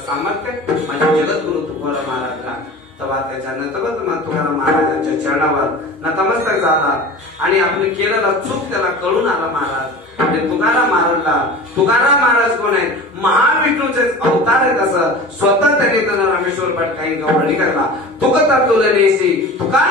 सामर्थ्य माझ्या जगद्गुरु तुकाराम महाराजला तेव्हा त्याच्या नतमस्तक तुकाराम महाराजांच्या चरणावर नतमस्तक झाला आणि आपण केलेला चूक त्याला कळून आला महाराज म्हणजे तुकाराम महाराजला तुकाराम महाराज कोण आहे महाविष्णूचे अवतार आहे तसं स्वतः त्यांनी त्यांना रामेश्वर पाठ काही गवळणी करला तुकता तुलनेसी तुका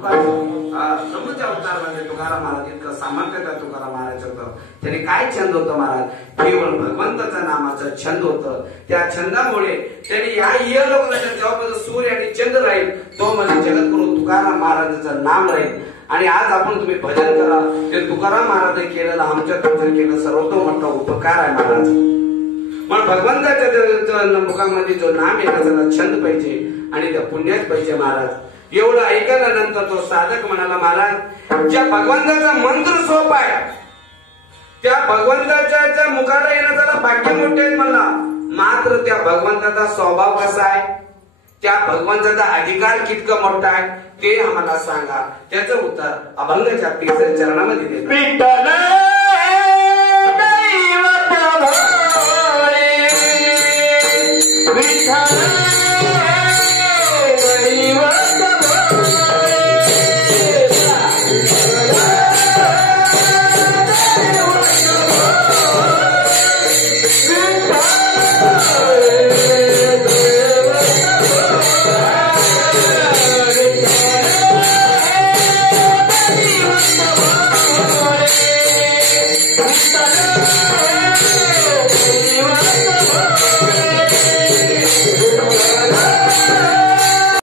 प्रमुख अवतार म्हणजे तुकाराम महाराज इतकं सामर्थ्य त्या तुकाराम महाराज होतं त्याने काय छंद होतं महाराज केवळ भगवंताच्या नामाचं छंद होतं त्या छंदामुळे त्यांनी या लोकांच्या जेव्हा सूर्य आणि चंद्र राहील तो म्हणजे जगद्गुरु तुकाराम महाराजांचं नाम राहील आणि आज आपण तुम्ही भजन करा ते तुकाराम महाराज केलेलं आमच्या केलं सर्वतोम मोठा उपकार आहे महाराज पण भगवंताच्या मुखामध्ये जो नाम आहे त्याला छंद पाहिजे आणि त्या पुण्याच पाहिजे महाराज एवढं ऐकल्यानंतर तो साधक म्हणाला महाराज ज्या भगवंताचा मंत्र सोप आहे त्या भगवंताच्या मुखाला येणं त्याला भाग्य मोठे आहेत म्हणला मात्र त्या भगवंताचा स्वभाव कसा आहे त्या भगवंताचा अधिकार कितका मोठा आहे ते आम्हाला सांगा त्याचं उत्तर अभंगाच्या तिसऱ्या चरणामध्ये देतो विठ्ठल दैवत भोळे विठ्ठल